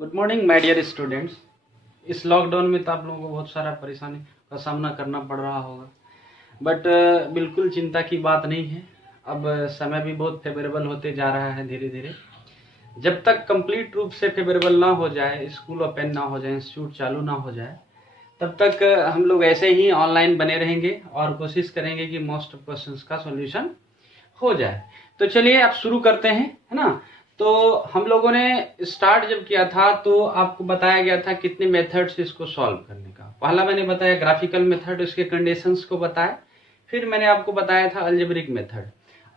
Good morning my dear students. इस lockdown में तो आप लोगों को बहुत सारा परेशानी का सामना करना पड़ रहा होगा, बट बिल्कुल चिंता की बात नहीं है। अब समय भी बहुत फेवरेबल होते जा रहा है धीरे धीरे। जब तक कंप्लीट रूप से फेवरेबल ना हो जाए, स्कूल ओपन ना हो जाए, इंस्टीट्यूट चालू ना हो जाए, तब तक हम लोग ऐसे ही ऑनलाइन बने रहेंगे और कोशिश करेंगे कि मोस्ट ऑफ क्वेश्चंस का सॉल्यूशन हो जाए। तो चलिए अब शुरू करते हैं, है ना। तो हम लोगों ने स्टार्ट जब किया था तो आपको बताया गया था कितने मेथड्स इसको सॉल्व करने का। पहला मैंने बताया ग्राफिकल मेथड, उसके कंडीशंस को बताया। फिर मैंने आपको बताया था अलजेब्रिक मेथड।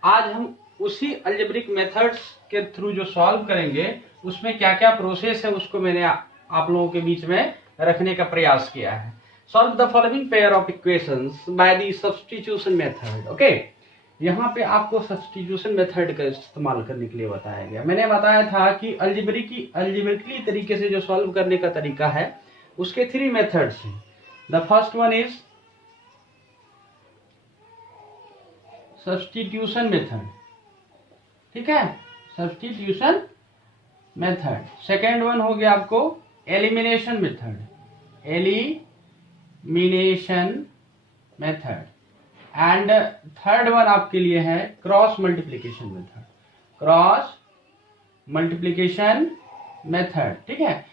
आज हम उसी अलजेब्रिक मेथड्स के थ्रू जो सॉल्व करेंगे उसमें क्या क्या प्रोसेस है उसको मैंने आप लोगों के बीच में रखने का प्रयास किया है। Solve the following pair of equations by the substitution method. Okay, यहाँ पे आपको सब्स्टिट्यूशन मेथड का इस्तेमाल करने के लिए बताया गया। मैंने बताया था कि अलजेब्रिकली तरीके से जो सॉल्व करने का तरीका है उसके 3 मेथड्स हैं। The first one is substitution method, ठीक है, सब्स्टिट्यूशन मेथड। सेकेंड वन हो गया आपको elimination method, elimination method. And third one आपके लिए है cross multiplication method, cross multiplication method, ठीक है।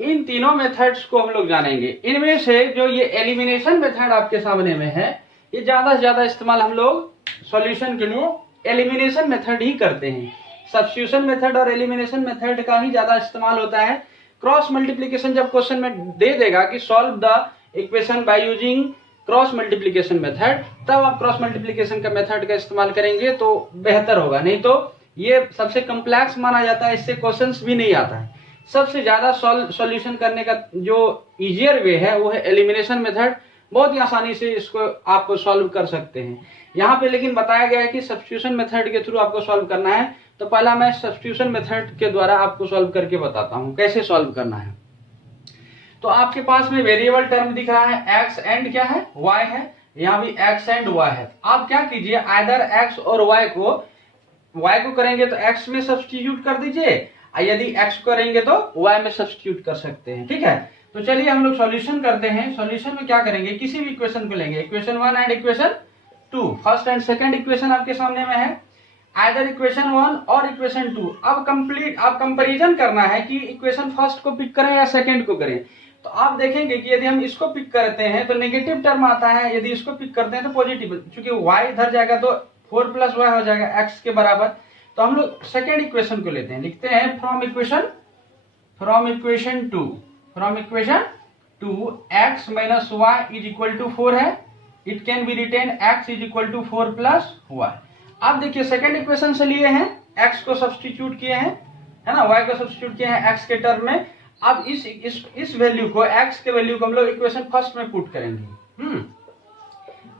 इन तीनों मेथड्स को हम लोग जानेंगे। इनमें से जो ये एलिमिनेशन मेथड आपके सामने में है, ये ज्यादा से ज्यादा इस्तेमाल हम लोग सॉल्यूशन के लिए एलिमिनेशन मेथड ही करते हैं। सब्स्टिट्यूशन मेथड और एलिमिनेशन मेथड का ही ज्यादा इस्तेमाल होता है। क्रॉस मल्टीप्लिकेशन जब क्वेश्चन में दे देगा कि solve the equation by using cross multiplication method, तब आप क्रॉस मल्टीप्लिकेशन का मेथड का इस्तेमाल करेंगे तो बेहतर होगा। नहीं तो ये सबसे कॉम्प्लेक्स माना जाता है, इससे क्वेश्चंस भी नहीं आता है। सबसे ज्यादा सॉल्यूशन करने का जो इजियर वे है वो है एलिमिनेशन मेथड। बहुत ही आसानी से इसको आप सॉल्व कर सकते हैं। यहाँ पे लेकिन बताया गया है कि सब्स्टिट्यूशन मेथड के थ्रू आपको सॉल्व करना है। तो पहला मैं सब्स्टिट्यूशन मेथड के द्वारा आपको सॉल्व करके बताता हूँ कैसे सॉल्व करना है। तो आपके पास में वेरिएबल टर्म दिख रहा है, x एंड क्या है, y है। यहाँ भी x एंड y है। आप क्या कीजिए, आइदर x और y को करेंगे तो x में सब्स्टिट्यूट कर दीजिए, यदि x करेंगे तो y में सब्स्टिट्यूट कर सकते हैं, ठीक है। तो चलिए हम लोग सॉल्यूशन करते हैं। सॉल्यूशन में क्या करेंगे, किसी भी इक्वेशन को लेंगे, equation 1 and equation 2। First and second equation आपके सामने में है, आइदर इक्वेशन 1 और इक्वेशन 2। अब कंपैरिजन करना है कि इक्वेशन फर्स्ट को पिक करें या सेकंड को करें। तो आप देखेंगे कि यदि हम इसको पिक करते हैं तो नेगेटिव टर्म आता है, यदि इसको पिक करते हैं तो पॉजिटिव। क्योंकि y इधर जाएगा तो 4 + y हो जाएगा x के बराबर। तो हम लोग सेकेंड इक्वेशन को लेते हैं, लिखते हैं फ्रॉम इक्वेशन 2 x - y = 4 है। It can be written x = 4 + y। अब देखिए सेकेंड इक्वेशन से लिए हैं, x को सब्स्टिट्यूट किए हैं, है ना, y को सब्स्टिट्यूट किए हैं x के टर्म में। अब इस वैल्यू को, x के वैल्यू को हम लोग इक्वेशन फर्स्ट में पुट करेंगे।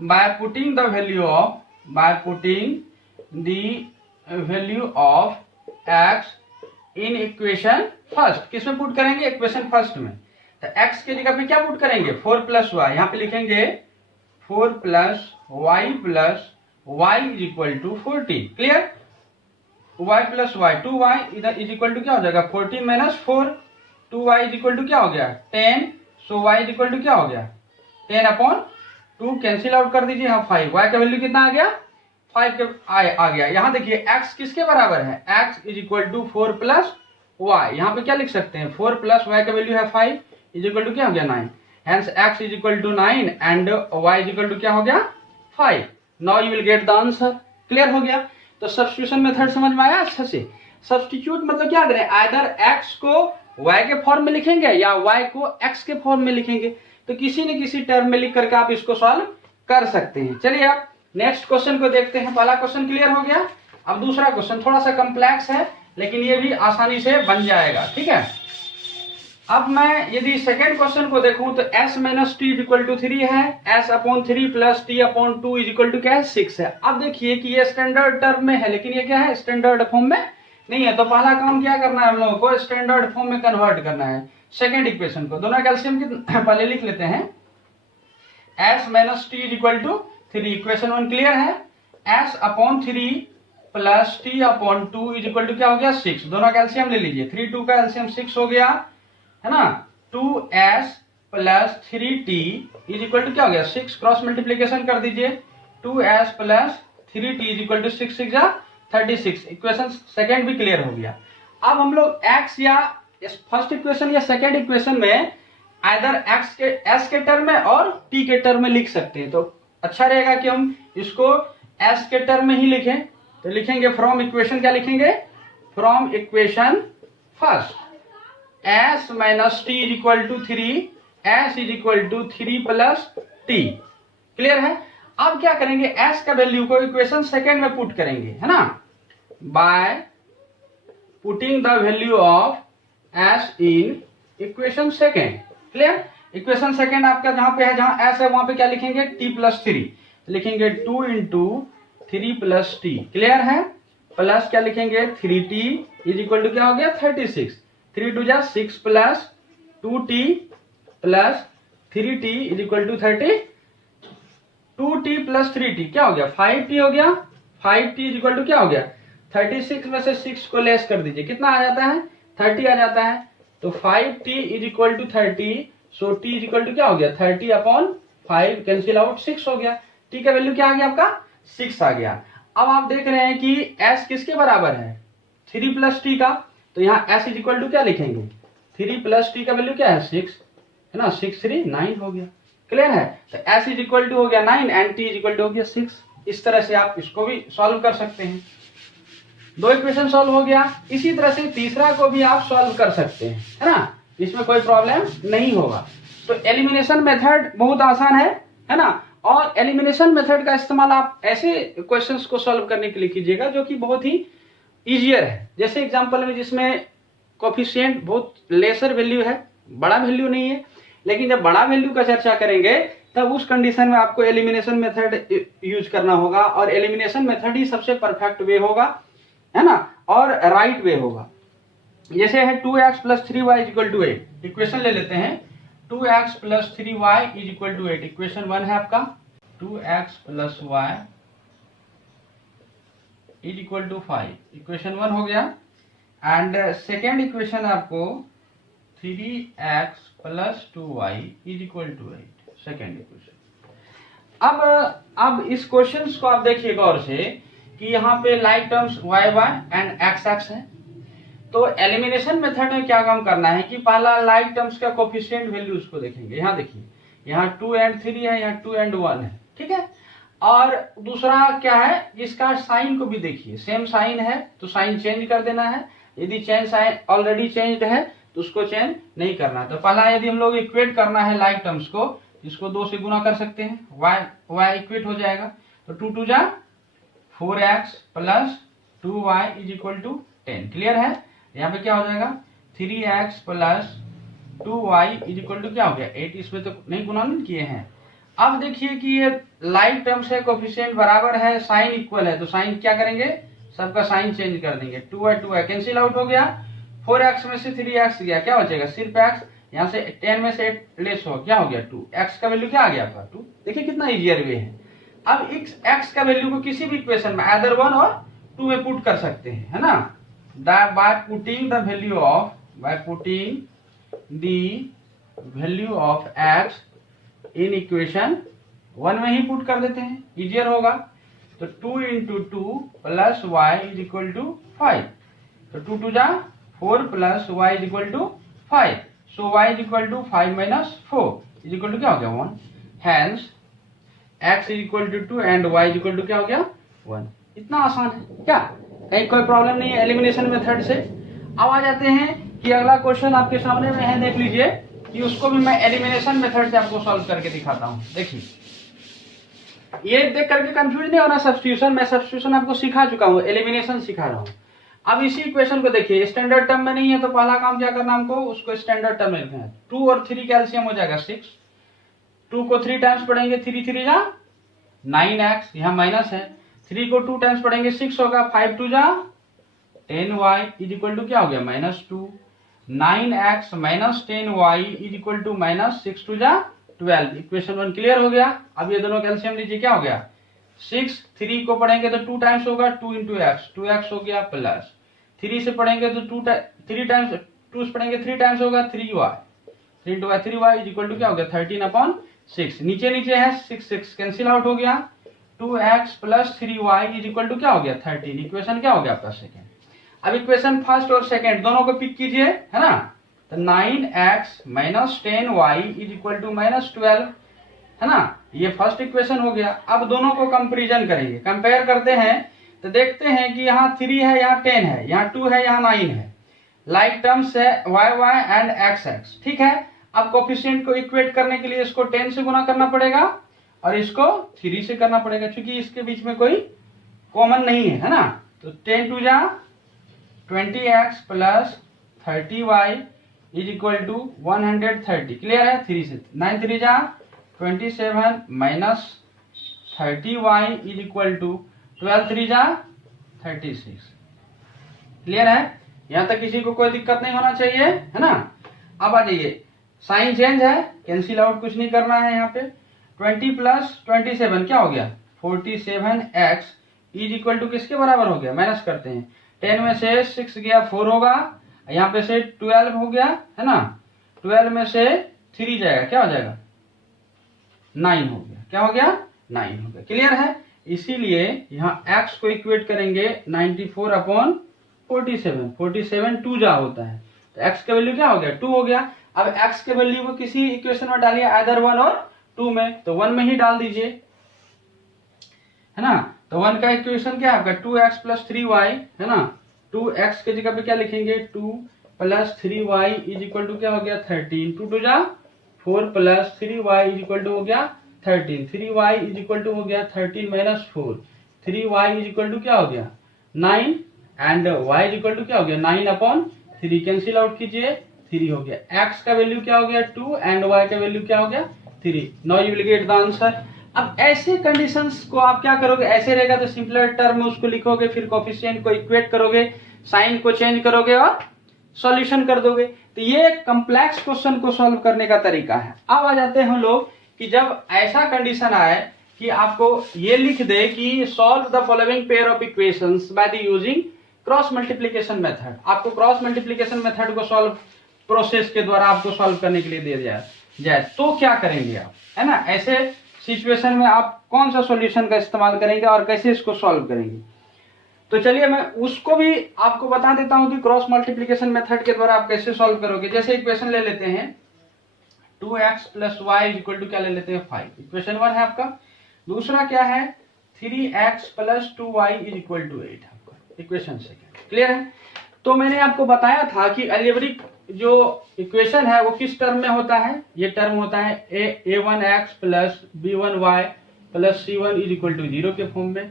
By putting the value of x in equation first. किसमें पुट करेंगे, इक्वेशन फर्स्ट में। तो x के जगह पे क्या पुट करेंगे, 4 + y। यहाँ पे लिखेंगे 4 + y = 40। Clear, y + y, 2y इधर = क्या हो जाएगा, 14 - 4। 2y = क्या हो गया, 10। सो y = क्या हो गया, 10/2। कैंसिल आउट कर दीजिए, यहाँ 5। y का वैल्यू कितना आ गया, 5 के आ गया। यहाँ देखिए x किसके बराबर है, x = 4 + y। यहाँ पे क्या लिख सकते हैं, 4 + y का वैल्यू है 5 = क्या हो गया, 9। हेंस x = 9 एंड y = क्या हो गया, 5। Now you will get the answer. Clear हो गया। तो सब्स्टिट्यूशन मेथड समझ में आया अच्छे से। सब्स्टिट्यूट मतलब क्या करें, आइदर x को y के फॉर्म में लिखेंगे या y को x के फॉर्म में लिखेंगे। तो किसी न किसी टर्म में लिख करके आप इसको सॉल्व कर सकते हैं। चलिए आप नेक्स्ट क्वेश्चन को देखते हैं। पहला क्वेश्चन क्लियर हो गया। अब दूसरा क्वेश्चन थोड़ा सा कॉम्प्लेक्स है, लेकिन ये भी आसानी से बन जाएगा, ठीक है। अब मैं यदि सेकेंड क्वेश्चन को देखूं तो s - t = 3 है, s/3 + t/2 क्या है, 6 है। अब देखिए कि ये स्टैंडर्ड टर्म में है, लेकिन ये क्या है, स्टैंडर्ड फॉर्म में नहीं है। तो पहला काम क्या करना है, हम लोगों को स्टैंडर्ड फॉर्म में कन्वर्ट करना है सेकेंड इक्वेशन को। दोनों कैल्शियम की पहले लिख लेते हैं, s - t = 3। इक्वेशन 1 क्लियर है, s/3 plus t upon 2 is equal to क्या हो गया 6। दोनों का एलसीएम ले लीजिए, 3 2 का एलसीएम 6 हो गया है ना। 2s plus 3t is equal to क्या हो गया 6। क्रॉस मल्टीप्लीकेशन कर दीजिए, 2s plus 3t is equal to 6 6 36। Equation second भी क्लियर हो गया। अब हम लोग x या फर्स्ट इक्वेशन या सेकेंड इक्वेशन में आइदर x के s के टर्म में और t के टर्म में लिख सकते हैं, तो अच्छा रहेगा कि हम इसको s के टर्म में ही लिखें। तो लिखेंगे फ्रॉम इक्वेशन, क्या लिखेंगे, from equation first s minus t is equal to 3, s is equal to 3 plus t. Clear है। अब क्या करेंगे, s का वैल्यू को इक्वेशन सेकेंड में पुट करेंगे, है ना, by putting the value of s in equation second. Clear. Equation second आपका जहां पे है, जहां s है वहां पे क्या लिखेंगे, t प्लस 3 लिखेंगे, 2 इंटू 3 प्लस टी। क्लियर है। प्लस क्या लिखेंगे, 3t इज इक्वल टू क्या हो गया 36, 3 2 जा 6 plus 2t plus 3t is equal to 30, 2t plus 3t क्या हो गया 5t हो गया। 5t इज इक्वल टू क्या हो गया 36 में से 6 को लेस कर दीजिए, कितना आ जाता है 30 आ जाता है। तो 5t is equal to 30, so t is equal to क्या हो गया 30 अपॉन 5, कैंसिल आउट 6 हो गया। t का वैल्यू क्या आ गया आपका 6 आ गया। अब आप देख रहे हैं कि s किसके बराबर है 3 प्लस टी का, तो यहाँ s इज इक्वल टू क्या लिखेंगे 3 प्लस टी का वैल्यू क्या है 6, है ना, 6 3 9 हो गया। क्लियर है। तो s इज इक्वल टू हो गया 9 and t is equal to हो गया 6। इस तरह से आप इसको भी सॉल्व कर सकते हैं। दो इक्वेशन सॉल्व हो गया। इसी तरह से तीसरा को भी आप सॉल्व कर सकते हैं, है ना, इसमें कोई प्रॉब्लम नहीं होगा। तो एलिमिनेशन मेथड बहुत आसान है ना, और एलिमिनेशन मेथड का इस्तेमाल आप ऐसे क्वेश्चंस को सॉल्व करने के लिए कीजिएगा जो कि बहुत ही इजियर है। जैसे एग्जांपल में जिसमें कोफिशिएंट बहुत लेसर वैल्यू है, बड़ा वैल्यू नहीं है, लेकिन जब बड़ा वैल्यू का चर्चा करेंगे तब उस कंडीशन में आपको एलिमिनेशन मेथड यूज करना होगा, और एलिमिनेशन मेथड ही सबसे परफेक्ट वे होगा, है ना, और राइट वे होगा। जैसे है 2x plus 3y is equal to 8। Equation ले लेते हैं, 2x plus 3y is equal to 8। Equation 1 है आपका 2x plus y is equal to 5। Equation 1 हो गया। एंड सेकेंड इक्वेशन आपको 3x plus 2y is equal to 8, second equation. अब इस क्वेश्चन को आप देखिए गौर से कि यहाँ पे like terms y and x है। तो एलिमिनेशन मेथड में क्या काम करना है कि पहला लाइक टर्म्स का कोफिशिएंट वैल्यूज को देखेंगे। यहाँ देखिए, यहाँ 2 एंड 3 है, यहाँ 2 एंड 1 है, ठीक है। और दूसरा क्या है, इसका साइन को भी देखिए, सेम साइन है तो साइन चेंज कर देना है, यदि चेंज साइन ऑलरेडी चेंज्ड है तो उसको चेंज नहीं करना। तो पहला यदि हम लोग इक्वेट करना है लाइक टर्म्स को, इसको 2 से गुना कर सकते हैं, y इक्वेट हो जाएगा। तो 2 2 जा 4x plus 2y is equal to 10। Clear है। यहाँ पे क्या हो जाएगा 3x plus 2y is equal to क्या हो गया 8। इसमें तो नहीं गुना नहीं किए हैं। अब देखिए कि ये लाइक टर्म्स है, कोफिशिएंट बराबर है, साइन इक्वल है, तो साइन क्या करेंगे, सबका साइन चेंज कर देंगे। 2y कैंसिल आउट हो गया, 4x में से 3x गया, क्या हो जाएगा सिर्फ x, यहाँ से 10 में से 8 लेस हो, क्या हो गया 2। x का वैल्यू क्या आ गया आपका 2। देखिए कितना इजियर वे है। अब x का वैल्यू को किसी भी इक्वेशन में आइदर 1 और 2 में पुट कर सकते हैं, है ना, by putting the value of x in equation 1 में ही पुट कर देते हैं, इजियर होगा। तो 2 into 2 plus y is equal to 5। तो 2 2 जा 4 plus y is equal to 5। So y is equal to 5 minus 4 is equal to क्या हो गया 1। Hence x is equal to 2 and y is equal to क्या हो गया 1। इतना आसान है क्या, कहीं कोई प्रॉब्लम नहीं है एलिमिनेशन मेथड से। अब आ जाते हैं कि अगला क्वेश्चन आपके सामने में है, देख लीजिए कि उसको भी मैं एलिमिनेशन मेथड से आपको सॉल्व करके दिखाता हूँ। देखिए, ये देख करके कंफ्यूज नहीं होना, सब्स्टिट्यूशन मैं सब्स्टिट्यूशन आपको सिखा चुका हूँ, एलिमिनेशन सिखा रहा हूँ। अब इसी इक्वेशन को देखिए, स्टैंडर्ड टर्म में नहीं है तो पहला काम क्या करना हमको, उसको स्टैंडर्ड टर्म में लिखना है। 2 और 3 कैल्शियम हो जाएगा 6, 2 को 3 टाइम्स पढ़ेंगे 3 3 जा 9x, यहाँ माइनस है, 3 को 2 टाइम्स पढ़ेंगे 6 होगा, 5 2 जा 10y इज इक्वल टू क्या हो गया -2। 9x minus 10y is equal to -6 2 जा 12। इक्वेशन 1 क्लियर हो गया। अब ये दोनों कैल्शियम लीजिए, क्या हो गया 6 3 को पढ़ेंगे तो 2 टाइम्स होगा, 2 इंटू एक्स, 2x हो गया, प्लस 3 से पढ़ेंगे तो 3 टाइम्स, 2 से पढ़ेंगे 3 टाइम्स होगा, 3y, 3 into y 3y is equal to क्या हो गया 13/6। नीचे नीचे है 6 6 कैंसिल आउट हो गया, 2x plus 3y is equal to क्या हो गया 13। इक्वेशन क्या हो गया आपका सेकेंड। अब इक्वेशन फर्स्ट और सेकेंड दोनों को पिक कीजिए, है ना। तो 9x minus 10y is equal to -12, है ना। ये फर्स्ट इक्वेशन हो गया। अब दोनों को कंपेरिजन करेंगे, कंपेयर करते हैं तो देखते हैं कि यहाँ 3 है, यहाँ 10 है, यहाँ 2 है, यहाँ 9 है। लाइक टर्म्स है y एंड x, ठीक है। अब कोफिशिएंट को इक्वेट करने के लिए इसको 10 से गुना करना पड़ेगा और इसको 3 से करना पड़ेगा, क्योंकि इसके बीच में कोई कॉमन नहीं है ना। तो 10 टू जा 20x plus 30y is equal to 130। Clear है। 3 से 9 3 जा 27 minus 30y is equal to 12 3 जा 36। क्लियर है। यहां तक किसी को कोई दिक्कत नहीं होना चाहिए, है ना। अब आ जाइए, साइन चेंज है, कैंसिल आउट कुछ नहीं करना है। यहाँ पे 20 प्लस 27 क्या हो गया 47x इज इक्वल टू किसके बराबर हो गया, माइनस करते हैं। 10 में से 6 गया 4 होगा, यहाँ पे से 12 हो गया, है ना। 12 में से 3 जाएगा, क्या हो जाएगा 9 हो गया। क्या हो गया 9 हो गया। क्लियर है। इसीलिए यहाँ x को इक्वेट करेंगे 94/47। 47 2 जा होता है, तो x का वैल्यू क्या हो गया 2 हो गया। अब x के वैल्यू को किसी इक्वेशन में डालिए, आइदर 1 और 2 में, तो 1 में ही डाल दीजिए, है ना। तो 1 का इक्वेशन क्या है आपका 2x प्लस 3y, है ना। 2x के जगह पे क्या लिखेंगे 2 plus 3y is equal to क्या हो गया 13। 2 2 जा 4 plus 3y is equal to हो गया 13। 3y इज इक्वल टू हो गया 13 minus 4। 3y is equal to क्या हो गया 9 and y is equal to क्या हो गया 9/3। कैंसिल आउट कीजिए, 3 हो गया। x का वैल्यू क्या हो गया 2 एंड y का वैल्यू क्या हो गया 3। Now you will get the answer. अब ऐसे कंडीशंस को आप क्या करोगे, ऐसे रहेगा तो सिंपलर टर्म में उसको लिखोगे, फिर कोफिशिएंट को इक्वेट करोगे, साइन को चेंज करोगे और सॉल्यूशन कर दोगे। तो ये कॉम्प्लेक्स क्वेश्चन को सॉल्व करने का तरीका है। अब आ जाते हैं हम लोग कि जब ऐसा कंडीशन आए कि आपको ये लिख दे कि solve the following pair of equations by the using cross multiplication method. आपको क्रॉस मल्टीप्लिकेशन मेथड को सॉल्व प्रोसेस के द्वारा आपको सॉल्व करने के लिए दे दिया जाए, तो क्या करेंगे आप, है ना। ऐसे सिचुएशन में आप कौन सा सॉल्यूशन का इस्तेमाल करेंगे और कैसे इसको सॉल्व करेंगे। तो चलिए मैं उसको भी आपको बता देता हूं कि क्रॉस मल्टीप्लिकेशन मेथड के द्वारा आप कैसे सॉल्व करोगे। जैसे इक्वेशन ले लेते हैं 2x plus Y equal to क्या ले लेते हैं 5। इक्वेशन 1 है आपका। दूसरा क्या है 3x plus 2y is equal to 8 आपका इक्वेशन सेकेंड। क्लियर है। तो मैंने आपको बताया था कि अलजेब्रिक जो इक्वेशन है वो किस टर्म में होता है, ये टर्म होता है a1x plus b1y plus c1 is equal to 0 के फॉर्म में,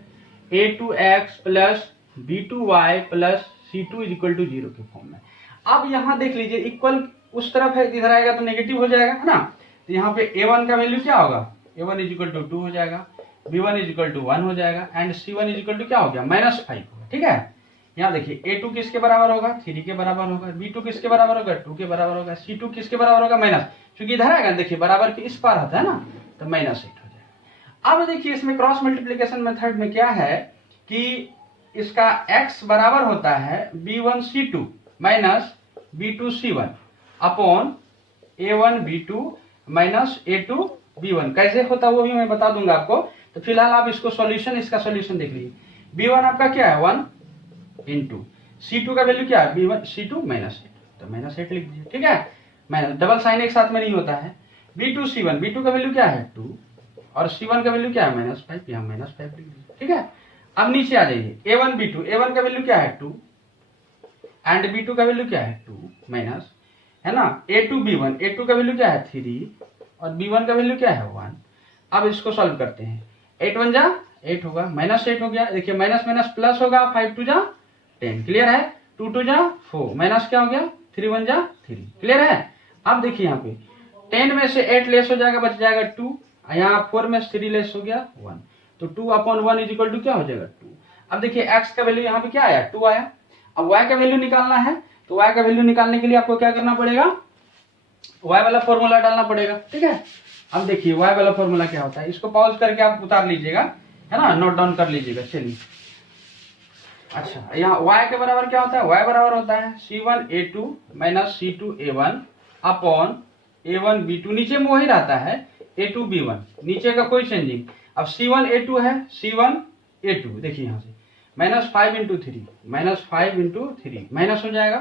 a2x plus b2y plus c2 is equal to 0 के फॉर्म में। अब यहाँ देख लीजिए इक्वल उस तरफ है, इधर आएगा तो नेगेटिव हो जाएगा, है ना। तो यहाँ पे a1 का वैल्यू क्या होगा a1 इज इक्वल टू 2 हो जाएगा, b1 इज इक्वल टू 1 हो जाएगा and c1 is equal to क्या हो गया -5 होगा। ठीक है। यहाँ देखिए a2 किसके बराबर होगा 3 के बराबर होगा, b2 किसके बराबर होगा 2 के बराबर होगा, c2 किसके बराबर होगा माइनस, क्योंकि इधर आएगा देखिए बराबर के इस पार आता है ना, तो -8 हो जाएगा। अब देखिए इसमें क्रॉस मल्टीप्लिकेशन मेथड में क्या है कि इसका x बराबर होता है b1c2 minus b2c1 upon a1 b2 minus a2 b1। कैसे होता है वो भी मैं बता दूंगा आपको। तो फिलहाल आप इसको सॉल्यूशन, इसका सॉल्यूशन देख लीजिए। b1 आपका क्या है 1 इंटू c2 का वैल्यू क्या है b1 c2 -8, तो -8 लिख दीजिए। ठीक है। माइनस डबल साइन एक साथ में नहीं होता है। b2 c1, b2 का वैल्यू क्या है 2 और c1 का वैल्यू क्या है -5, यहाँ -5 लिख दीजिए। ठीक है। अब नीचे आ जाइए a1 b2, a1 का वैल्यू क्या है 2 एंड b2 का वैल्यू क्या है 2 माइनस, है ना। a2 b1, a2 का वैल्यू क्या है 3 और b1 का वैल्यू क्या है 1। अब इसको सॉल्व करते हैं। 8 1 जा 8 होगा, -8 हो गया। देखिए माइनस माइनस प्लस होगा, 5 2 जा 10। क्लियर है। 2 2 जा 4 माइनस क्या हो गया 3 1 जा 3। क्लियर है। अब देखिए यहाँ पे 10 में से 8 लेस हो जाएगा, बच जाएगा 2, यहाँ 4 में से 3 लेस हो गया 1, तो 2/1 इज इक्वल टू क्या हो जाएगा 2। अब देखिए x का वैल्यू यहाँ पे क्या आया 2 आया। अब y का वैल्यू निकालना है, तो y का वैल्यू निकालने के लिए आपको क्या करना पड़ेगा y वाला फॉर्मूला डालना पड़ेगा। ठीक है। अब देखिए y वाला फॉर्मूला क्या होता है, इसको पॉज करके आप उतार लीजिएगा। है ना, नोट डाउन कर लीजिएगा। चलिए अच्छा, यहाँ y के बराबर क्या होता है, y बराबर होता है C1A2 minus C2A1 upon A1 B2, नीचे में वही रहता है A2 B1, नीचे का कोई चेंजिंग। अब C1A2 है, C1A2 देखिए यहाँ से minus 5 into 3 minus 5 into 3 minus हो जाएगा